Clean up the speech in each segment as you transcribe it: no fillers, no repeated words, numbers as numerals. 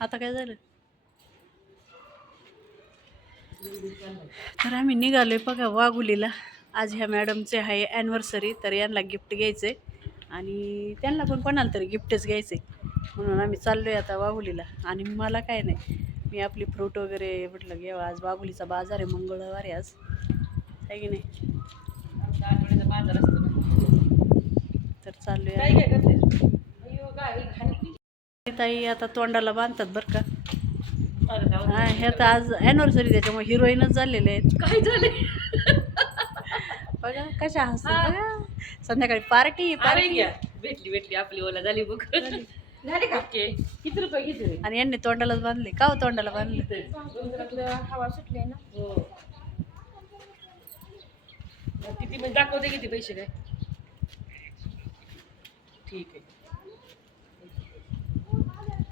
आता काय झालं? तर आम्ही निघालोय बघा वाघुलीला. आज ह्या मॅडमचे आहे ॲनिव्हर्सरी, तर यांना गिफ्ट घ्यायचं आहे आणि त्यांना पण कोणाला तरी गिफ्टच घ्यायचं आहे. म्हणून आम्ही चाललो आहे आता वाघुलीला. आणि मला काय नाही, मी आपली फ्रूट वगैरे म्हटलं घ्यावं. आज वाघुलीचा बाजार आहे, मंगळवार आहे आज, आहे की नाही? बाजार असतो तर चाललो आहे. ताई आता तोंडाला बांधतात बरं का. हा, हे तर आज ॲनिव्हर्सरी, त्याच्यामुळे हिरोईनच झालेले आहेत. काय झाले बघा कशा हसतात बघा. संध्याकाळी पार्टी पार्टी भेटली आपली ओला झाली बघ. झाली का? किती रुपये घेतले? आणि यांनी तोंडालाच बांधले. का हो तोंडाला बांधले? हवा सुटली ना. हो. किती म्हणजे दाखवते किती पैसे काय? ठीक आहे.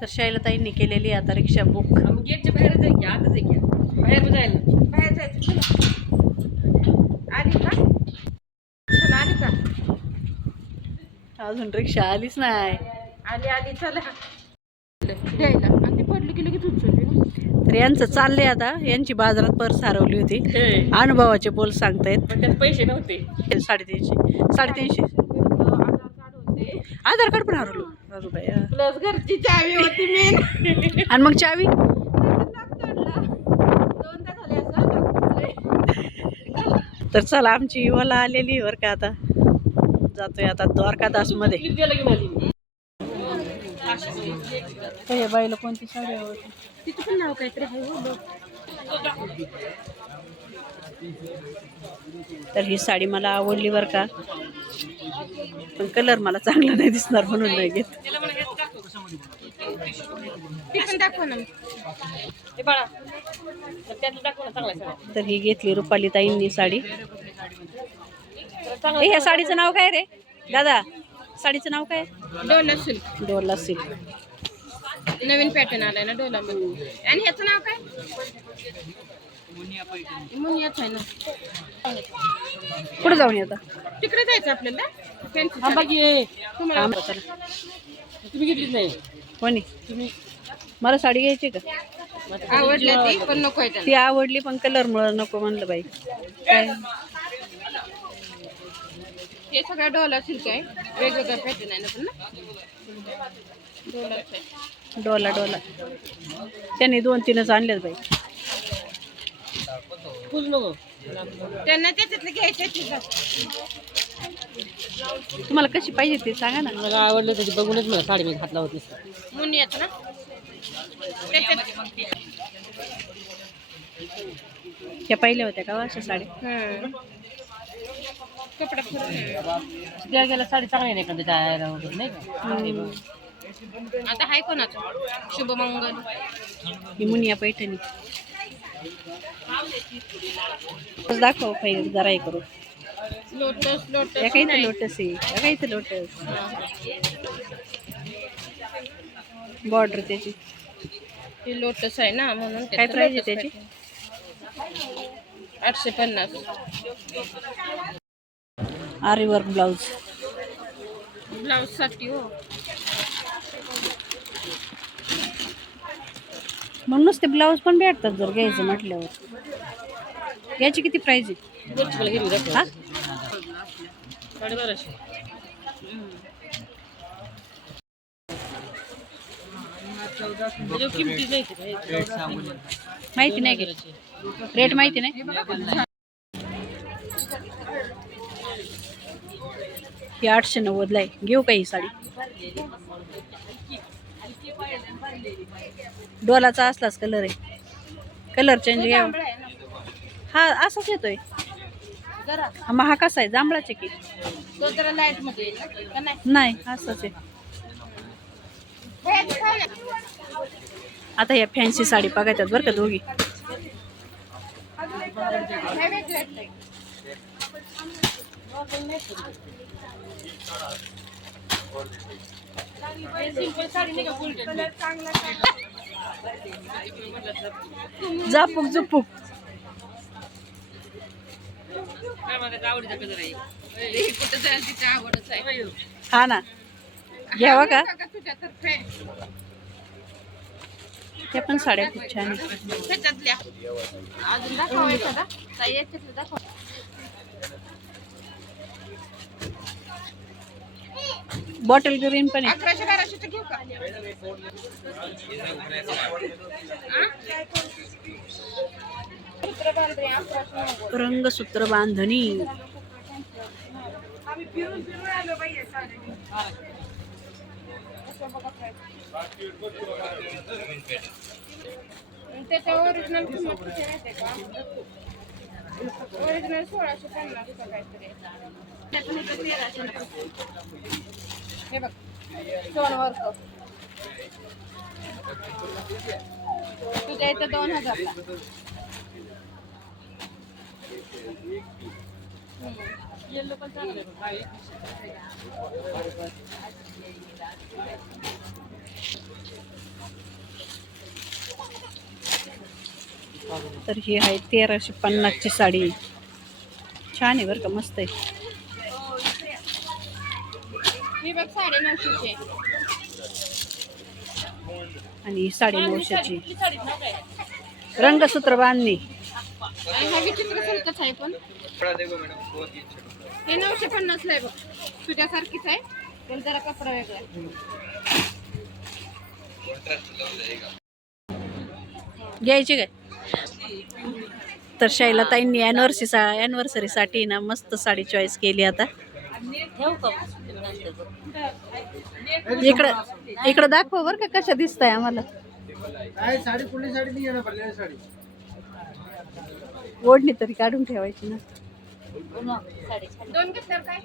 तर शैलताईंनी केलेली आता रिक्षा बुक. गेटच्या बाहेर जाय की आतच आहे की बाहेर जायला बाहेर जायचं. आली का? चला आली का? अजून रिक्षा आलीच नाही. आली चला द्यायला. आणि ती पडली की लगेच उचलली. तर यांचं चाललंय आता. यांची बाजारात पर्स हरवली होती. अनुभवाचे बोल सांगतायत. पण त्यात पैसे नव्हते. 350 आधार कार्ड पण हरवलं. प्लस घरची चावी होती मेन. आणि मग चावी तर चला आमची ओला आलेली वर का. आता जातोय आता द्वारकादास मध्ये. बाईला कोणती साडी आवडते? तिचं पण नाव काहीतरी आहे. तर ही साडी मला आवडली बर का, पण कलर मला चांगला नाही दिसणार म्हणून नाही घेत. तर ही घेतली रुपाली ताईंनी साडी. ह्या साडीचं नाव काय रे दादा? साडीचं नाव काय? डोला सिल्क. डोला सिल्क नवीन पॅटर्न आलाय ना डोला मध्ये. आणि ह्याचं नाव काय? मुनियाच आहे ना. पुढे जाऊन येता. तिकडे जायचं आपल्याला. तुम्ही घेतलीच नाही कोणी? मला साडी घ्यायची का? आवडली ती पण नको आहे. ती आवडली पण कलर मुळे नको म्हणलं बाई. काय हे सगळं डोला सिल्क आहे. वेगवेगळ्या पॅटर्न आहे ना. पण डोलाच आहे. डोला त्यांनी 2-3च आणलेत बाई. त्यांना त्याच्यातलं घ्यायचं. तुम्हाला कशी पाहिजे ते सांगा ना. मला आवडलं त्याची बघूनच मला साडी मी घातला होती. मुनियाच ना. त्या पाहिल्या होत्या का अशा साड्या? कपडा गेला साडी चांगली नाही का त्याच्या वगैरे नाही का. आता हाय कोणाचं? शुभमंगल. ही मुनिया पैठणी दाखव पाहिजे जरा हे करू. लोटस या काही तर लोटस आहे. या काही तर लोटस बॉर्डर त्याची. ही लोटस आहे ना म्हणून. काय प्राइस आहे त्याची? 850. आरी वर्क ब्लाऊज. ब्लाऊज साठी हो. म्हणूनच ते ब्लाऊज पण भेटतात जर घ्यायचं म्हटल्यावर. याची किती प्राइस आहे? हा 1250. माहिती नाही का? रेट माहिती नाही. ही 890ला आहे. घेऊ का ही साडी? डोलाचा असलाच कलर आहे. कलर चेंज घ्या. हा असाच येतोय. मग हा कसा आहे? जांभळाचे की लाईट मध्ये नाही? असंच आहे. आता या फॅन्सी साडी बघायच्यात बरं का दोघी. झापूक झुपूक. हा ना, घ्यावा का? त्या पण साड्या खूप छान आहेत. त्याच्यातल्या अजून दाखवा एखादा ताई, याच्यातलं दाखवा. बॉटल ग्रीन पण आहे. 1100-1200 घेऊ का? रंगसूत्र बांधणी. त्याच्या ओरिजिनल किंमत किती माहिती का? ओरिजिनल 1650 का काहीतरी. त्यातून इथं 1300. हे बघ, स्टोन वर्क. तुझ्या इथं 2000 ला. येलो पण चांगलं आहे. तर ही आहे 1350 ची साडी. छान आहे बरं का, मस्त आहे. ही बघ 950 आणि ही 950ची रंगसूत्र बांधणी. आणि हा विचित्र सिल्कच आहे पण हे 950 ला आहे बघ. तुझ्यासारखीच आहे पण जरा कपडा वेगळा आहे. घ्यायची काय? तर शैला ताईंनी ॲनिव्हर्सरीसाठी ना मस्त साडी चॉईस केली. आता इकडं दाखव बरं का कशा दिसत आहे आम्हाला. ओढणी तरी काढून ठेवायची ना. दोन घेतल्यावर काय?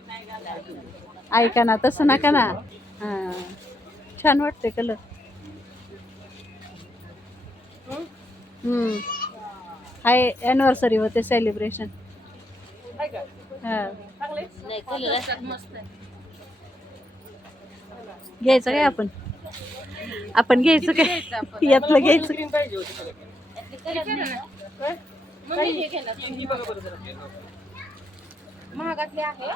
ऐका ना, तसं नका ना. हा, छान वाटते कलर. हाय ॲनिव्हर्सरी होते सेलिब्रेशन. हा, घ्यायचं काय आपण? आपण घ्यायचं काय? यातलं घ्यायचं. महागातले आहे.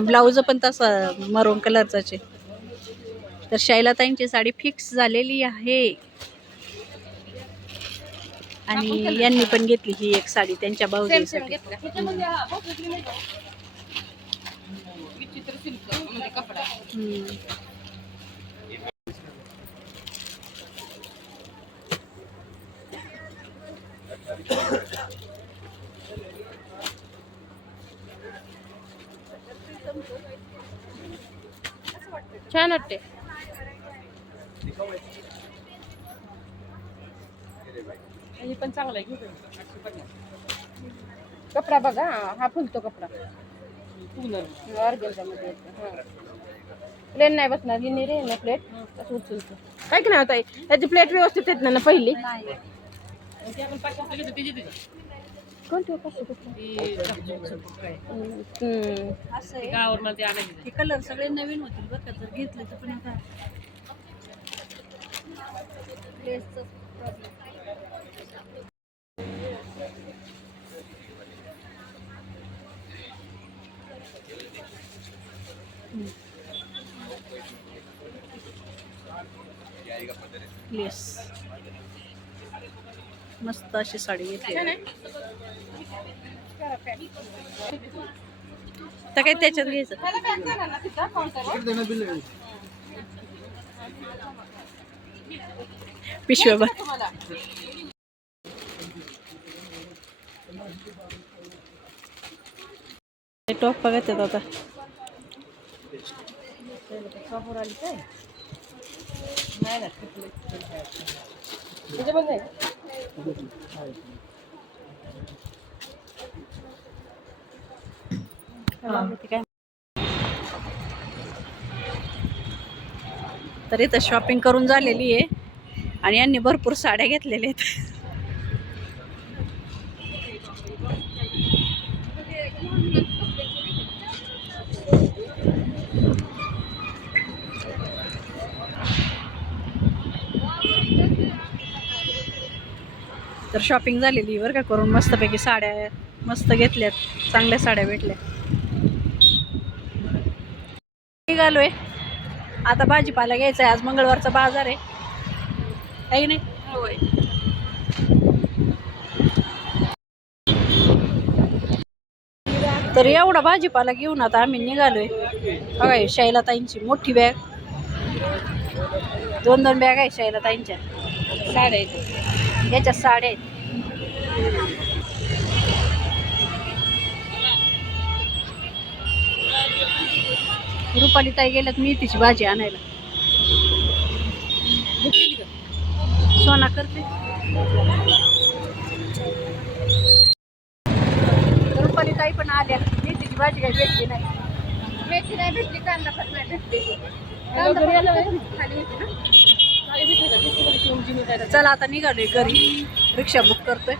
ब्लाऊज पण तसा मरून कलरचाच आहे. तर शैलाताईंची साडी फिक्स झालेली आहे. आणि यांनी पण घेतली ही एक साडी त्यांच्या भाऊजीसाठी. विचित्र सिल्क म्हणजे कपडा. छान वाटते. हे पण चांगला आहे. कपडा बघा, हा फुलतो कपडा. प्लेन नाही बसणार. ही नाही रे ना प्लेट. असं उचलतो काय की नाही होता. त्याची प्लेट व्यवस्थित येत ना पहिली. कोणती हे कलर सगळे नवीन होतील बरं का जर घेतले तर. पण आता प्लीज मस्त अशी साडी घेतली. तर काय त्याच्यात घ्यायचं. पिशव्या टॉप बघत आहेत आता. तर इथं शॉपिंग करून झालेली आहे आणि यांनी भरपूर साड्या घेतलेल्या आहेत. तर शॉपिंग झालेली बरं का करून. मस्तपैकी साड्या मस्त घेतल्यात. चांगल्या साड्या भेटल्या. निघालोय आता भाजीपाला घ्यायचा आहे. आज मंगळवारचा बाजार आहे की नाही. होय. तर एवढा भाजीपाला घेऊन आता आम्ही निघालोय. बघा ही शैलाताईंची मोठी बॅग, 2 बॅग आहे शैलाताईंच्या. साड्या आहेत. याच्यात साड्या आहेत. रुपाली ताई गेल्यात मेथीची भाजी आणायला. सोना करते. रुपाली ताई पण आल्या. मेथीची भाजी काही भेटली नाही. मेथी नाही भेटली, कांदा पण नाही भेटली. चला आता निघालोय घरी. रिक्षा बुक करतोय.